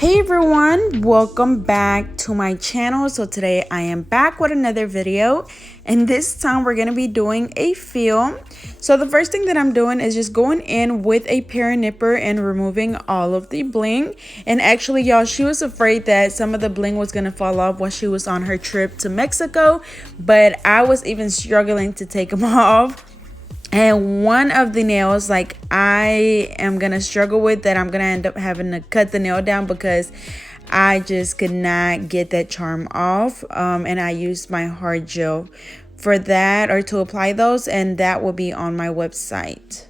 Hey everyone, welcome back to my channel. So today I am back with another video, and this time we're going to be doing a film. So the first thing that I'm doing is just going in with a pair nipper and removing all of the bling. And actually, y'all, she was afraid that some of the bling was going to fall off while she was on her trip to Mexico, but I was even struggling to take them off. And one of the nails, like, I am gonna struggle with that. I'm gonna end up having to cut the nail down because I just could not get that charm off. And I used my hard gel for that, or to apply those, and that will be on my website.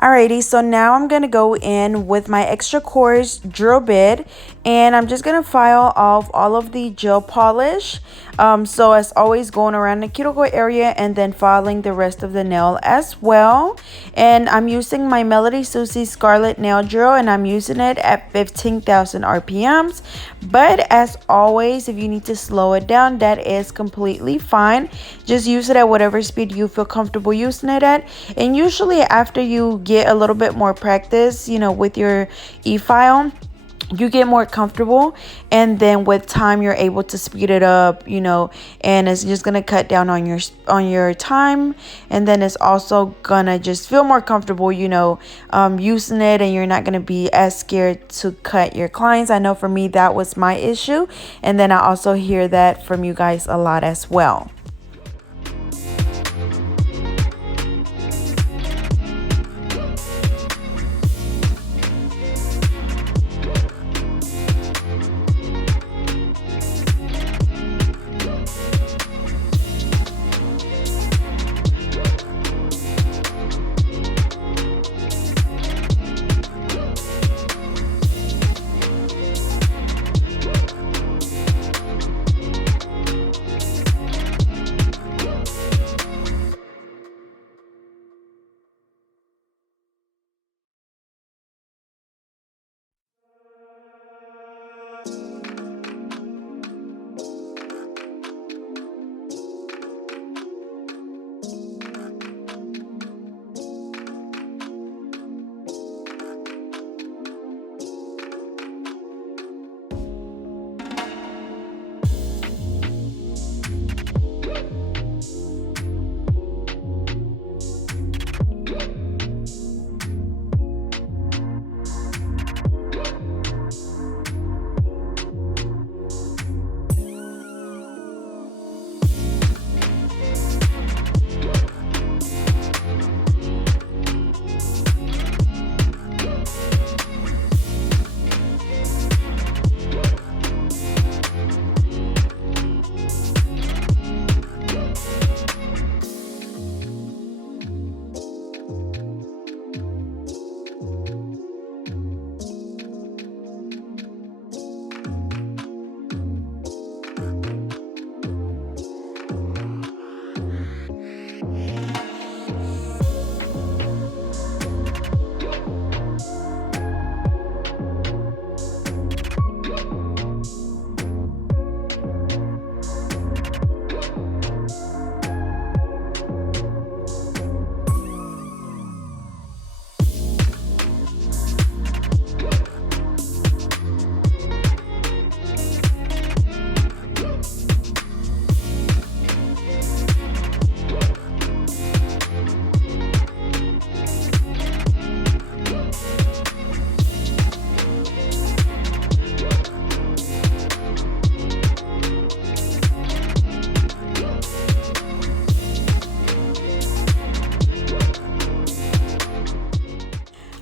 Alrighty, so now I'm going to go in with my extra coarse drill bit, and I'm just going to file off all of the gel polish. So as always, going around the cuticle area and then filing the rest of the nail as well. And I'm using my Melody Susie Scarlet Nail Drill, and I'm using it at 15,000 RPMs. But as always, if you need to slow it down, that is completely fine. Just use it at whatever speed you feel comfortable using it at. And usually after you get a little bit more practice, with your e-file, you get more comfortable, and then with time you're able to speed it up, and it's just gonna cut down on your time, and then it's also gonna just feel more comfortable, using it, and you're not gonna be as scared to cut your clients. I know for me that was my issue, and then I also hear that from you guys a lot as well.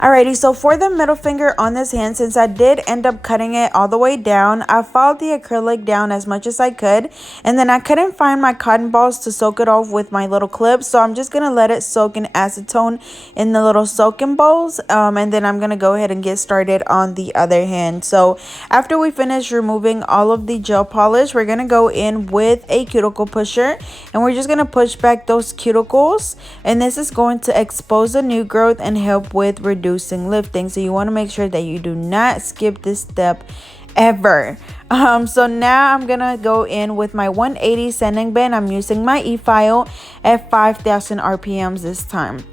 Alrighty, so for the middle finger on this hand, since I did end up cutting it all the way down, I followed the acrylic down as much as I could, and then I couldn't find my cotton balls to soak it off with my little clips, so I'm just going to let it soak in acetone in the little soaking bowls, and then I'm going to go ahead and get started on the other hand. So after we finish removing all of the gel polish, we're going to go in with a cuticle pusher, and we're just going to push back those cuticles, and this is going to expose the new growth and help with reducing lifting. So you want to make sure that you do not skip this step ever. So now I'm gonna go in with my 180 sanding band. I'm using my e-file at 5,000 RPMs this time.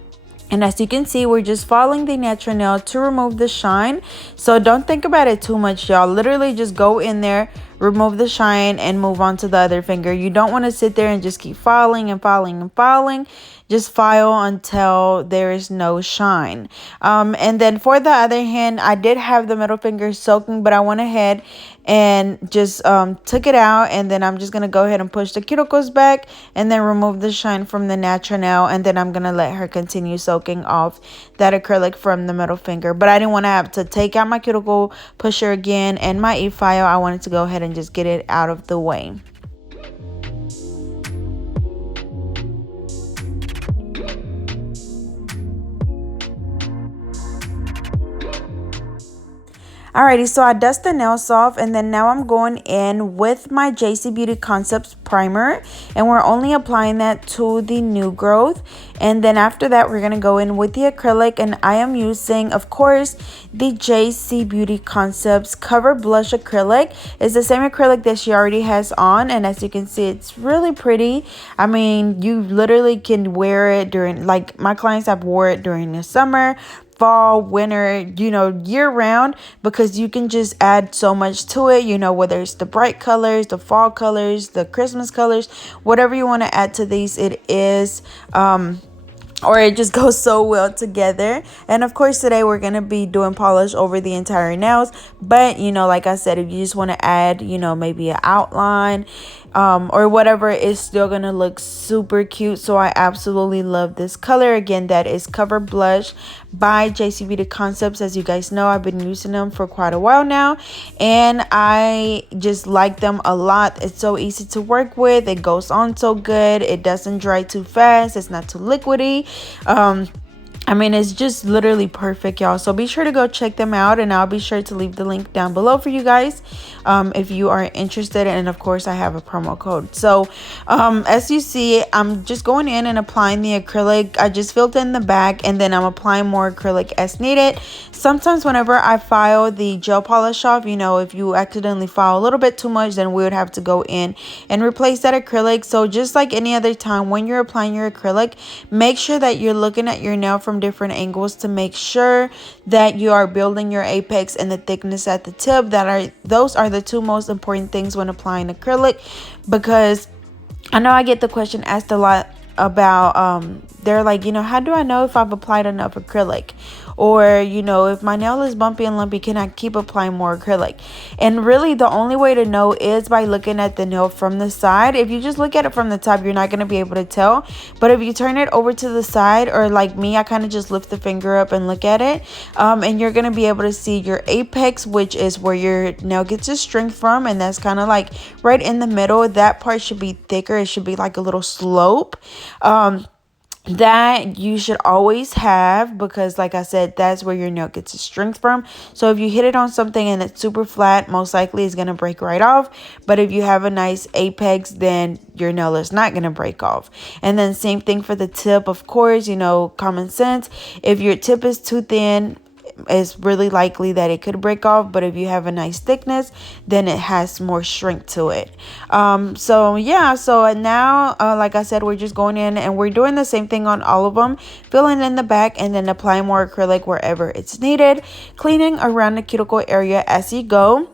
And as you can see, we're just following the natural nail to remove the shine. So don't think about it too much, y'all. Literally just go in there, remove the shine, and move on to the other finger. You don't want to sit there and just keep filing and filing and filing. Just file until there is no shine. And then for the other hand, I did have the middle finger soaking, but I went ahead and just took it out, and then I'm just going to go ahead and push the cuticles back and then remove the shine from the natural nail, and then I'm going to let her continue soaking off that acrylic from the middle finger. But I didn't want to have to take out my cuticle pusher again and my e-file. I wanted to go ahead and just get it out of the way. Alrighty, so I dust the nails off, and then now I'm going in with my JC Beauty Concepts primer, and we're only applying that to the new growth. And then after that, we're going to go in with the acrylic, and I am using, of course, the JC Beauty Concepts Cover Blush Acrylic. It's the same acrylic that she already has on, and as you can see, it's really pretty. I mean, you literally can wear it during, like, my clients have wore it during the summer, fall, winter, you know, year round, because you can just add so much to it, you know, whether it's the bright colors, the fall colors, the Christmas colors, whatever you want to add to these, it is or it just goes so well together. And of course, today we're going to be doing polish over the entire nails, but you know, like I said, if you just want to add, you know, maybe an outline or whatever, it's still gonna look super cute. So I absolutely love this color. Again, that is Cover Blush by JC Beauty Concepts. As you guys know, I've been using them for quite a while now, and I just like them a lot. It's so easy to work with. It goes on so good. It doesn't dry too fast. It's not too liquidy. I mean, it's just literally perfect, y'all. So be sure to go check them out, and I'll be sure to leave the link down below for you guys if you are interested. And of course, I have a promo code. So as you see, I'm just going in and applying the acrylic. I just filled in the back, and then I'm applying more acrylic as needed. Sometimes whenever I file the gel polish off, you know, if you accidentally file a little bit too much, then we would have to go in and replace that acrylic. So just like any other time, when you're applying your acrylic, make sure that you're looking at your nail from different angles to make sure that you are building your apex and the thickness at the tip. Those are the two most important things when applying acrylic, because I know I get the question asked a lot about they're like, you know, how do I know if I've applied enough acrylic? Or, you know, if my nail is bumpy and lumpy, can I keep applying more acrylic? And really the only way to know is by looking at the nail from the side. If you just look at it from the top, you're not going to be able to tell. But if you turn it over to the side, or like me, I kind of just lift the finger up and look at it, and you're going to be able to see your apex, which is where your nail gets its strength from, and that's kind of like right in the middle. That part should be thicker. It should be like a little slope. That you should always have, because like I said, that's where your nail gets its strength from. So if you hit it on something and it's super flat, most likely it's going to break right off. But if you have a nice apex, then your nail is not going to break off. And then same thing for the tip, of course, you know, common sense. If your tip is too thin, it's really likely that it could break off. But if you have a nice thickness, then it has more strength to it. So yeah, so now like I said, we're just going in and we're doing the same thing on all of them, filling in the back and then applying more acrylic wherever it's needed, cleaning around the cuticle area as you go.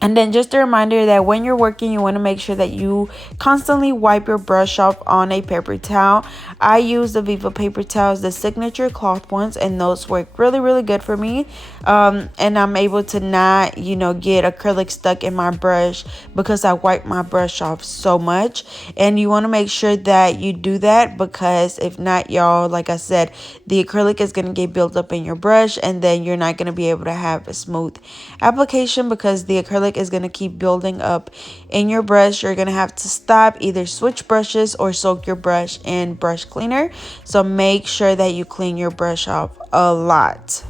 And then just a reminder that when you're working, you want to make sure that you constantly wipe your brush off on a paper towel. I use the Viva paper towels, the signature cloth ones, and those work really, really good for me. And I'm able to not, get acrylic stuck in my brush because I wipe my brush off so much. And you want to make sure that you do that, because if not, y'all, like I said, the acrylic is going to get built up in your brush, and then you're not going to be able to have a smooth application because the acrylic is going to keep building up in your brush. You're going to have to stop, either switch brushes or soak your brush in brush cleaner. So make sure that you clean your brush off a lot.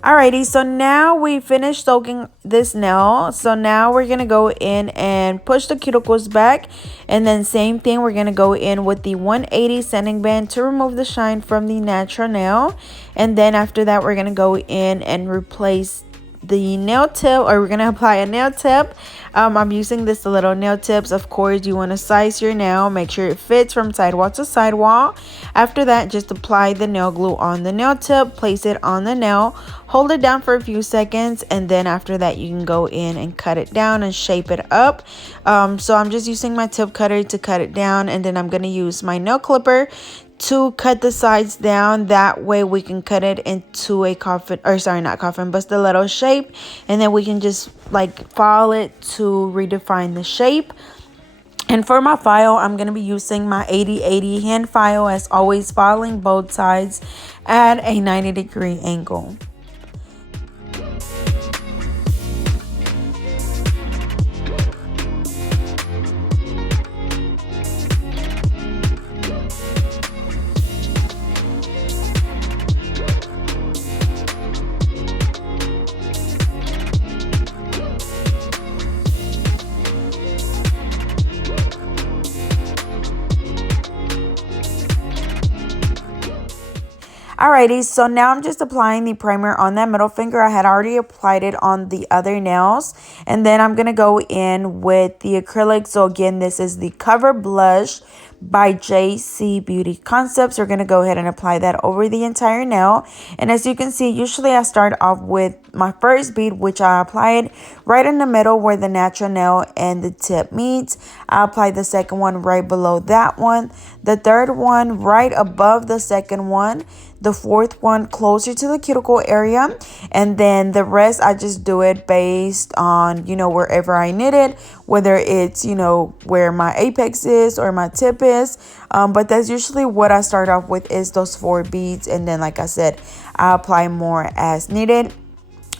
Alrighty, so now we finished soaking this nail. So now we're going to go in and push the cuticles back. And then same thing, we're going to go in with the 180 sanding band to remove the shine from the natural nail. And then after that, we're going to go in and replace the nail tip, or we're going to apply a nail tip. I'm using this Stiletto nail tips. Of course, you want to size your nail, make sure it fits from sidewall to sidewall. After that, just apply the nail glue on the nail tip, place it on the nail, hold it down for a few seconds, and then after that you can go in and cut it down and shape it up. So I'm just using my tip cutter to cut it down, and then I'm going to use my nail clipper to cut the sides down. That way we can cut it into a coffin, or sorry, not coffin, but stiletto shape, and then we can just like file it to redefine the shape. And for my file, I'm going to be using my 80/80 hand file, as always, filing both sides at a 90-degree angle. Alrighty, so now I'm just applying the primer on that middle finger. I had already applied it on the other nails. And then I'm going to go in with the acrylic. So again, this is the Cover Blush by JC Beauty Concepts. We're going to go ahead and apply that over the entire nail. And as you can see, usually I start off with my first bead, which I applied right in the middle where the natural nail and the tip meets. I applied the second one right below that one, the third one right above the second one, the fourth one closer to the cuticle area, and then the rest I just do it based on, you know, wherever I knit it, whether it's, you know, where my apex is or my tip is. But that's usually what I start off with, is those 4 beads, and then like I said, I apply more as needed.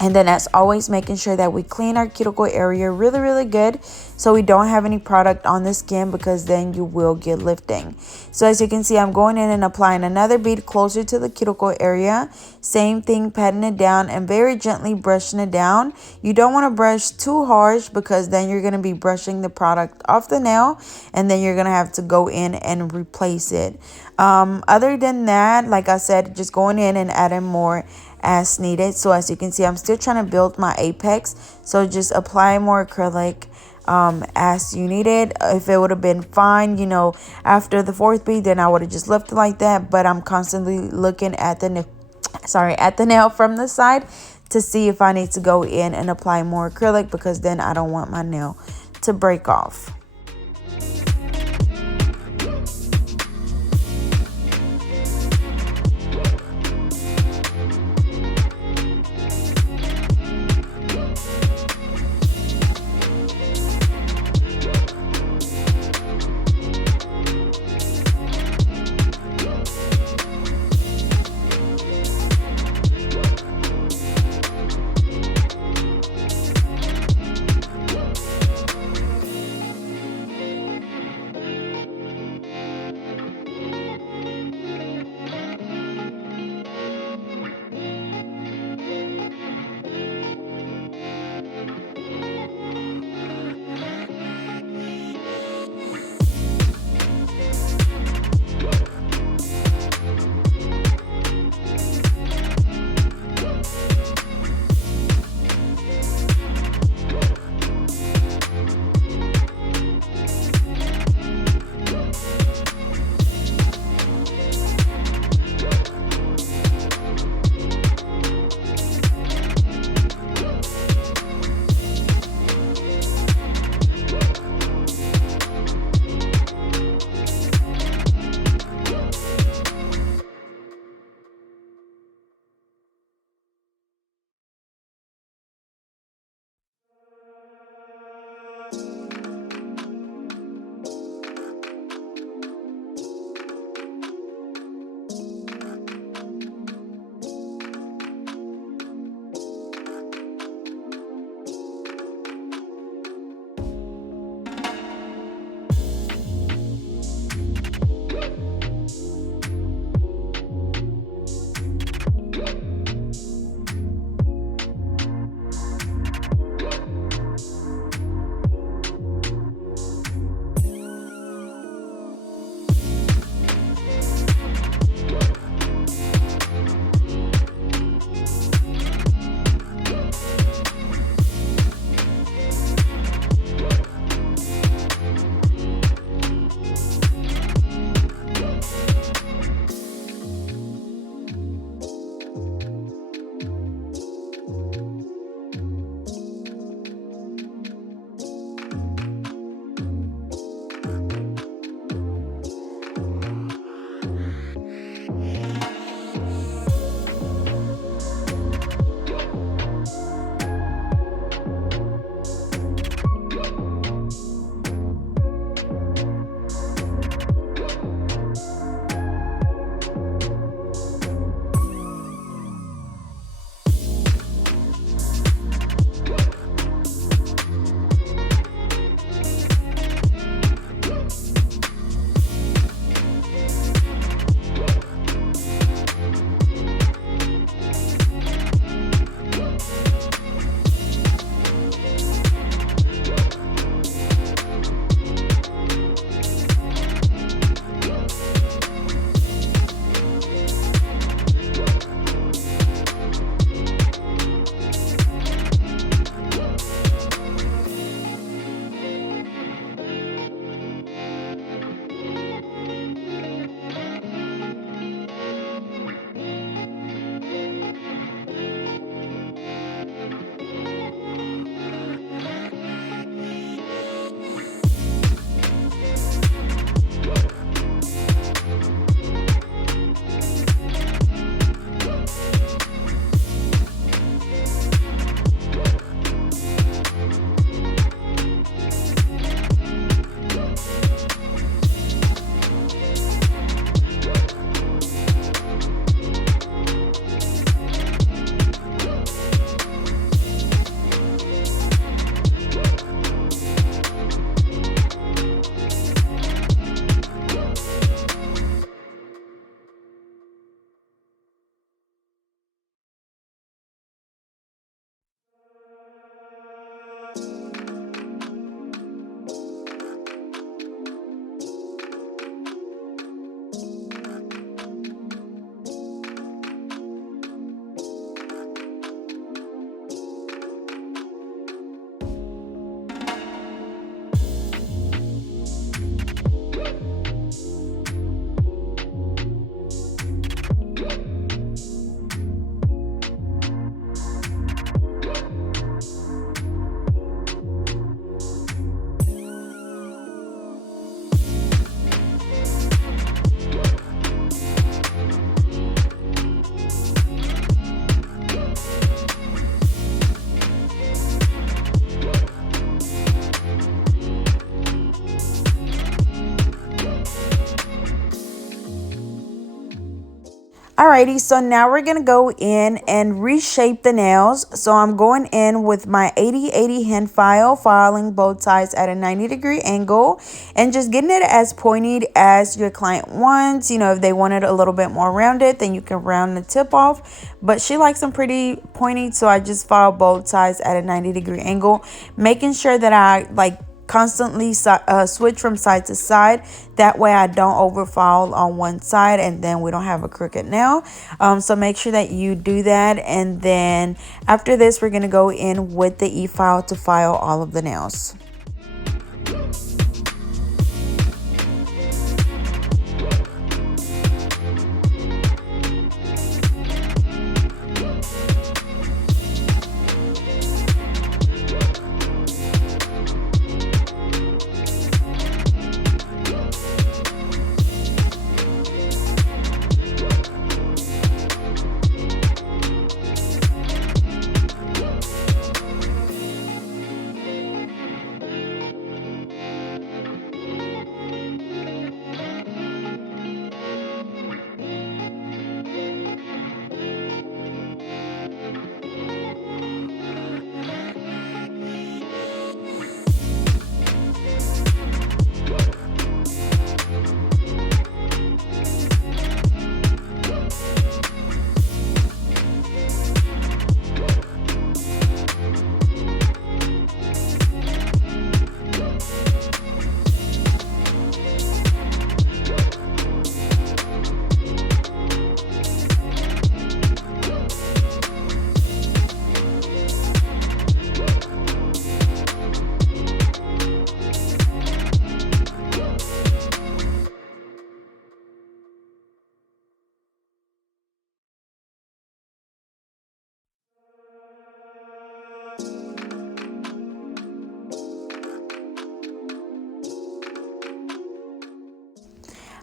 And then as always, making sure that we clean our cuticle area really good so we don't have any product on the skin, because then you will get lifting. So as you can see, I'm going in and applying another bead closer to the cuticle area. Same thing, patting it down and very gently brushing it down. You don't want to brush too harsh, because then you're going to be brushing the product off the nail, and then you're going to have to go in and replace it. Other than that, like I said, just going in and adding more as needed. So as you can see, I'm still trying to build my apex, so just apply more acrylic as you need it. If it would have been fine, you know, after the 4th bead, then I would have just left it like that. But I'm constantly looking at the nail from the side to see if I need to go in and apply more acrylic, because then I don't want my nail to break off. Alrighty, so now we're gonna go in and reshape the nails. So I'm going in with my 80/80 hand file, filing both sides at a 90-degree angle and just getting it as pointed as your client wants. You know, if they want it a little bit more rounded, then you can round the tip off. But she likes them pretty pointy, so I just file both sides at a 90-degree angle, making sure that I constantly switch from side to side. That way I don't overfile on one side and then we don't have a crooked nail. So make sure that you do that. And then after this, we're going to go in with the e-file to file all of the nails.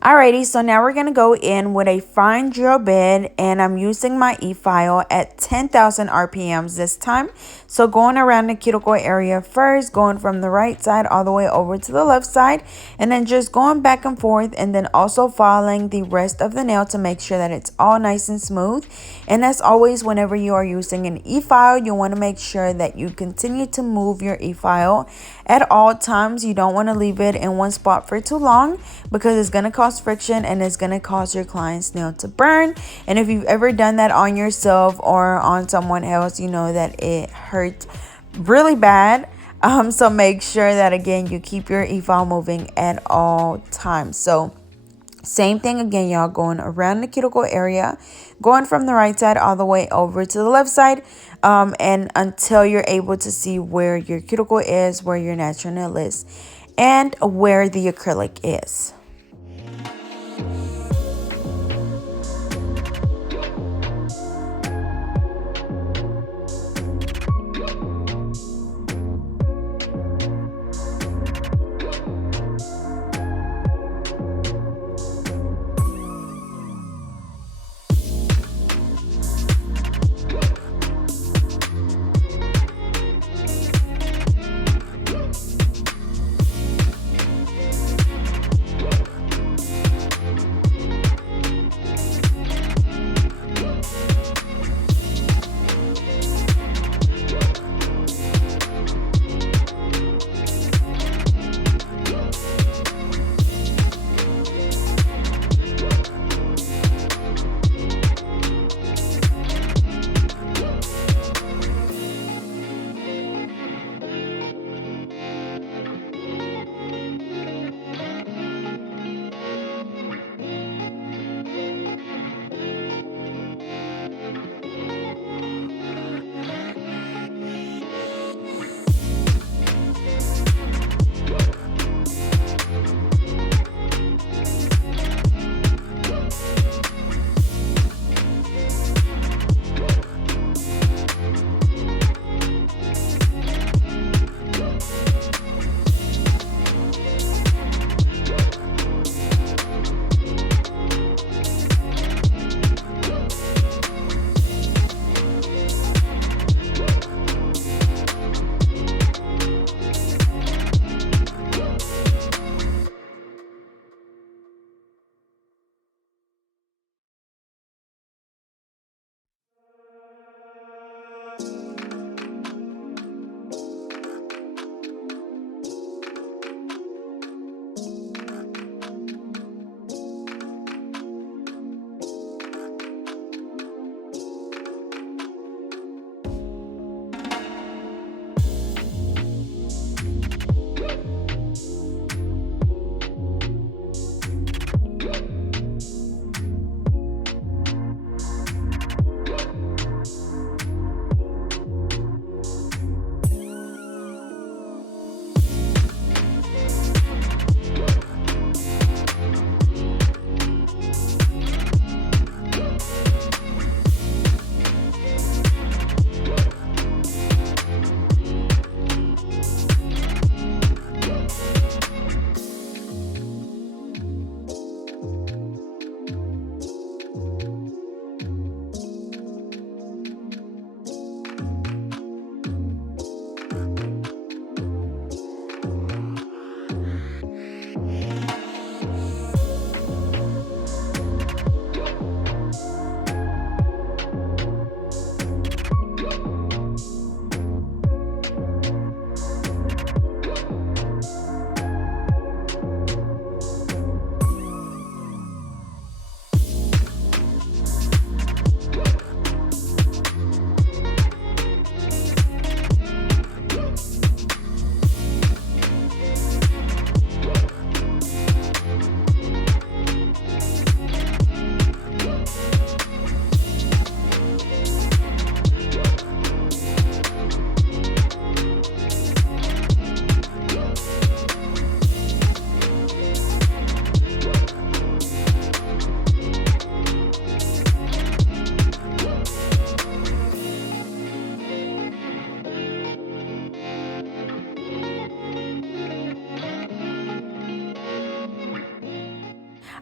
Alrighty, so now we're going to go in with a fine drill bit, and I'm using my e-file at 10,000 RPMs this time. So going around the cuticle area first, going from the right side all the way over to the left side, and then just going back and forth, and then also following the rest of the nail to make sure that it's all nice and smooth. And as always, whenever you are using an e-file, you want to make sure that you continue to move your e-file at all times. You don't want to leave it in one spot for too long because it's going to cause friction and it's going to cause your client's nail to burn. And if you've ever done that on yourself or on someone else, you know that it hurts really bad. So make sure that again you keep your e-file moving at all times. So same thing again, y'all, going around the cuticle area, going from the right side all the way over to the left side, and until you're able to see where your cuticle is, where your natural nail is, and where the acrylic is.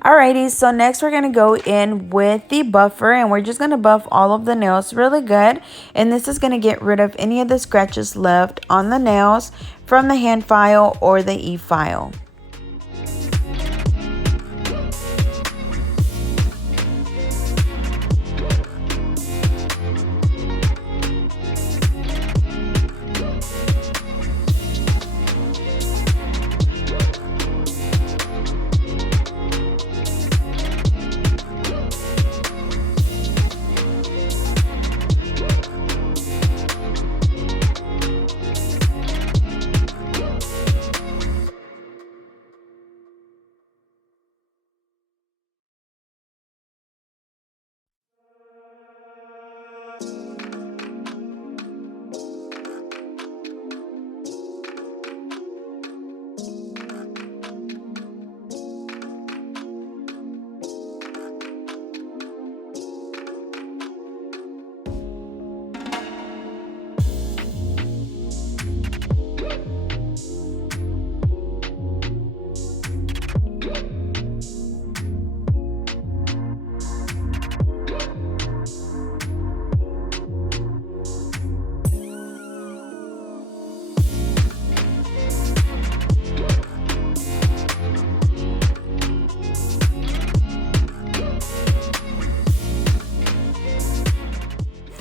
Alrighty, so next we're going to go in with the buffer, and we're just going to buff all of the nails really good. And this is going to get rid of any of the scratches left on the nails from the hand file or the e-file.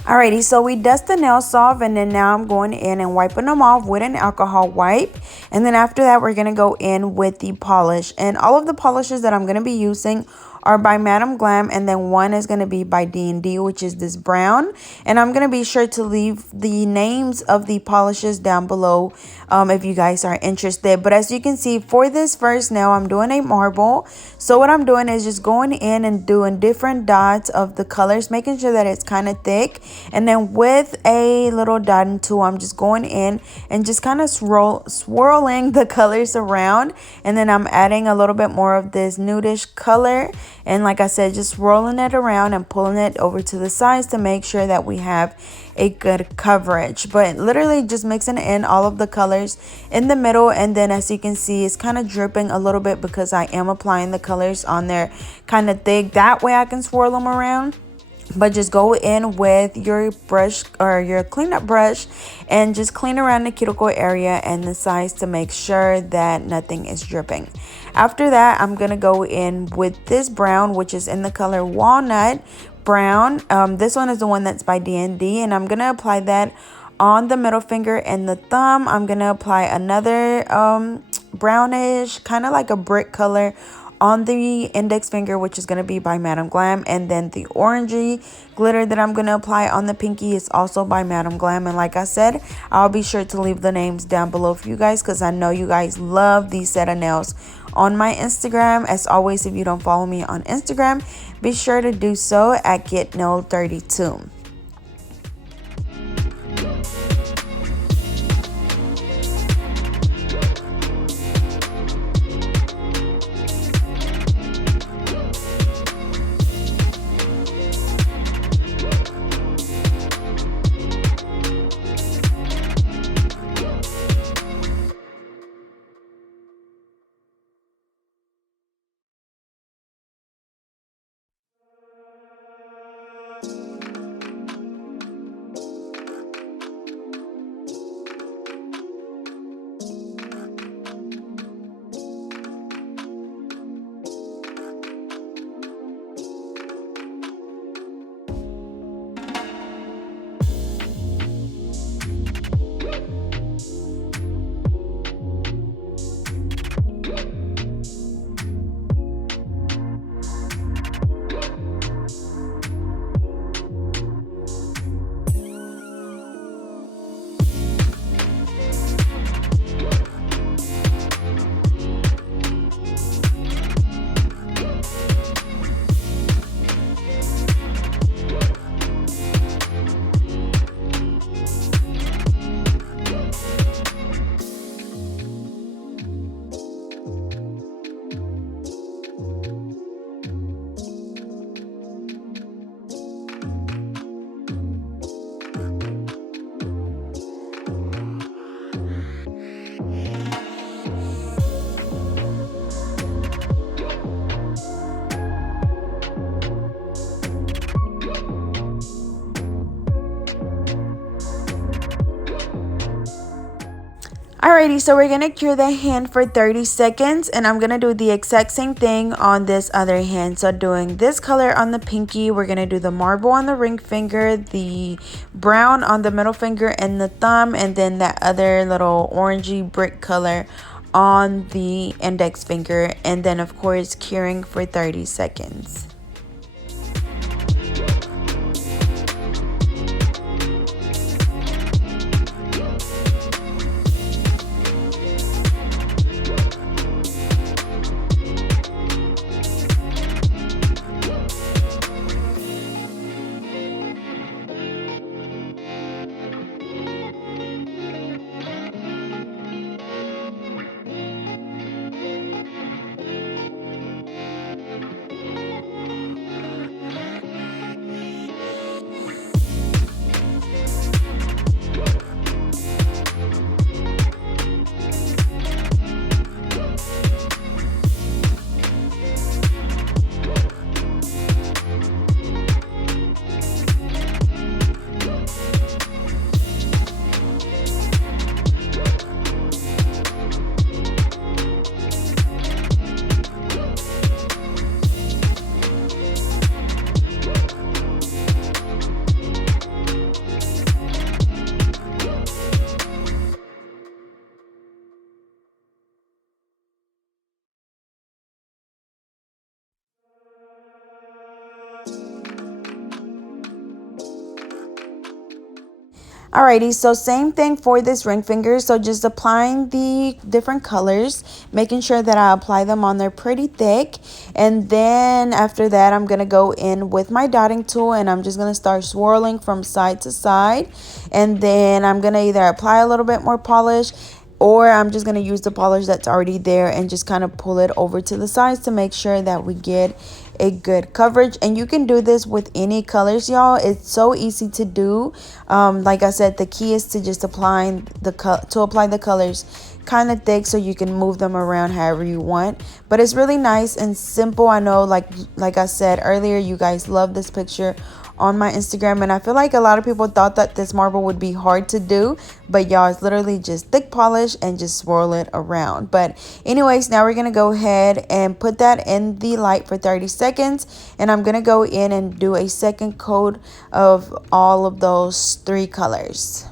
Alrighty, so we dust the nails off, and then now I'm going in and wiping them off with an alcohol wipe. And then after that, we're going to go in with the polish. And all of the polishes that I'm going to be using are by Madam Glam, and then one is going to be by D&D, which is this brown. And I'm going to be sure to leave the names of the polishes down below if you guys are interested. But as you can see, for this first nail, I'm doing a marble. So what I'm doing is just going in and doing different dots of the colors, making sure that it's kind of thick. And then with a little dotting tool, I'm just going in and just kind of swirling the colors around. And then I'm adding a little bit more of this nudish color. And like I said, just rolling it around and pulling it over to the sides to make sure that we have a good coverage. But literally just mixing in all of the colors in the middle. And then as you can see, it's kind of dripping a little bit because I am applying the colors on there kind of thick. That way I can swirl them around. But just go in with your brush or your cleanup brush and just clean around the cuticle area and the sides to make sure that nothing is dripping. After that, I'm going to go in with this brown, which is in the color walnut brown. This one is the one that's by D&D, and I'm going to apply that on the middle finger and the thumb. I'm going to apply another brownish, kind of like a brick color on the index finger, which is going to be by Madam Glam. And then the orangey glitter that I'm going to apply on the pinky is also by Madam Glam. And like I said, I'll be sure to leave the names down below for you guys, because I know you guys love these set of nails on my Instagram. As always, if you don't follow me on Instagram, be sure to do so at GetNailed32. Alrighty, so we're gonna cure the hand for 30 seconds, and I'm gonna do the exact same thing on this other hand. So doing this color on the pinky, we're gonna do the marble on the ring finger, the brown on the middle finger and the thumb, and then that other little orangey brick color on the index finger, and then of course curing for 30 seconds. Alrighty, so same thing for this ring finger. So just applying the different colors, making sure that I apply them on there pretty thick. And then after that, I'm going to go in with my dotting tool and I'm just going to start swirling from side to side. And then I'm going to either apply a little bit more polish, or I'm just going to use the polish that's already there and just kind of pull it over to the sides to make sure that we get a good coverage. And you can do this with any colors, y'all. It's so easy to do. Like I said, the key is to just apply the colors kind of thick so you can move them around however you want. But it's really nice and simple. I know, like I said earlier, you guys love this picture on my Instagram, and I feel like a lot of people thought that this marble would be hard to do, but y'all, it's literally just thick polish and just swirl it around. But anyways, now we're gonna go ahead and put that in the light for 30 seconds, and I'm gonna go in and do a second coat of all of those 3 colors.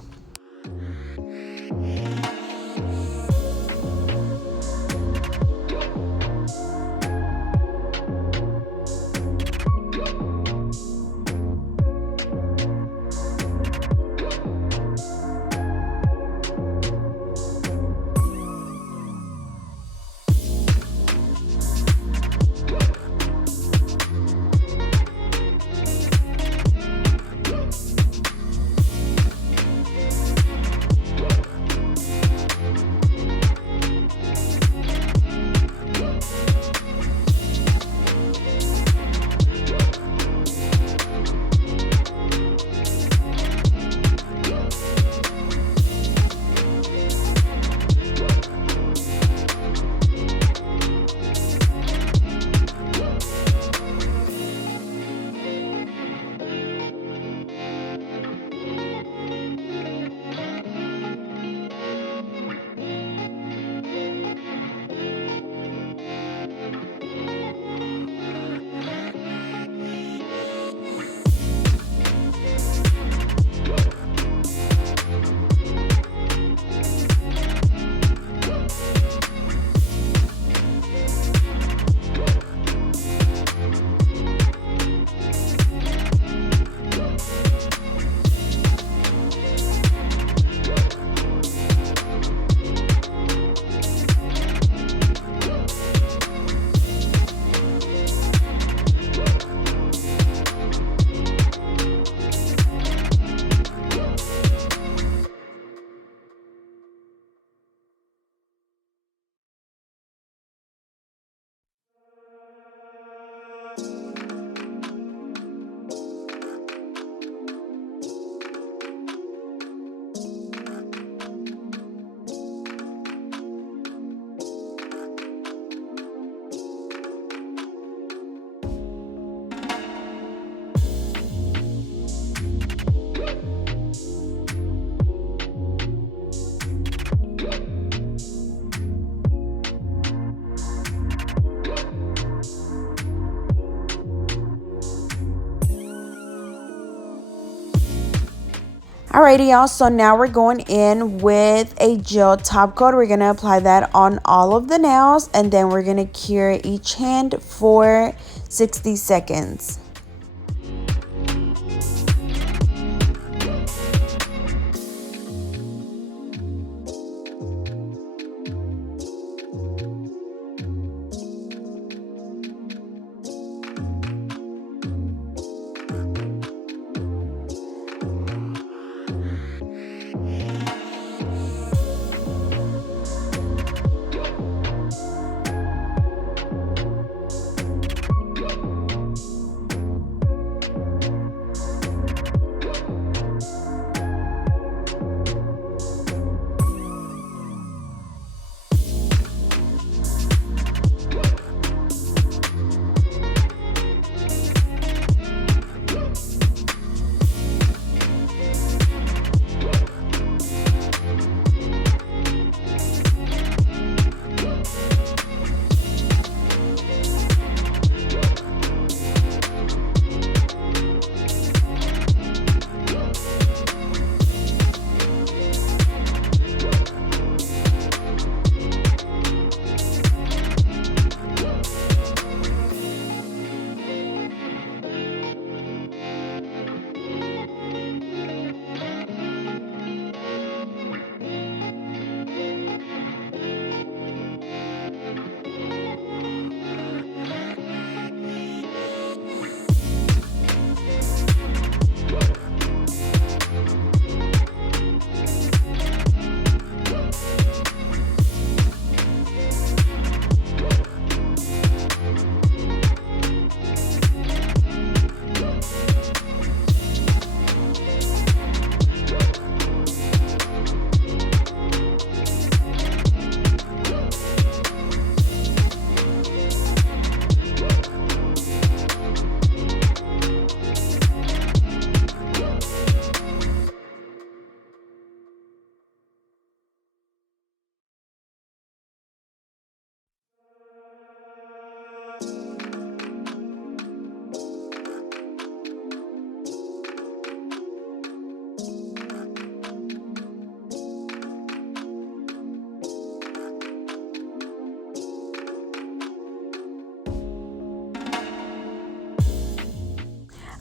Alrighty, y'all, so now we're going in with a gel top coat. We're going to apply that on all of the nails, and then we're going to cure each hand for 60 seconds.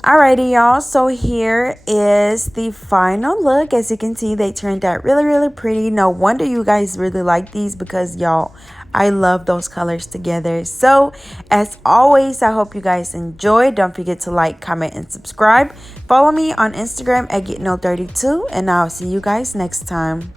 Alrighty, y'all, so here is the final look. As you can see, they turned out really pretty. No wonder you guys really like these, because y'all, I love those colors together. So as always, I hope you guys enjoyed. Don't forget to like, comment, and subscribe. Follow me on Instagram at GetNailed32, and I'll see you guys next time.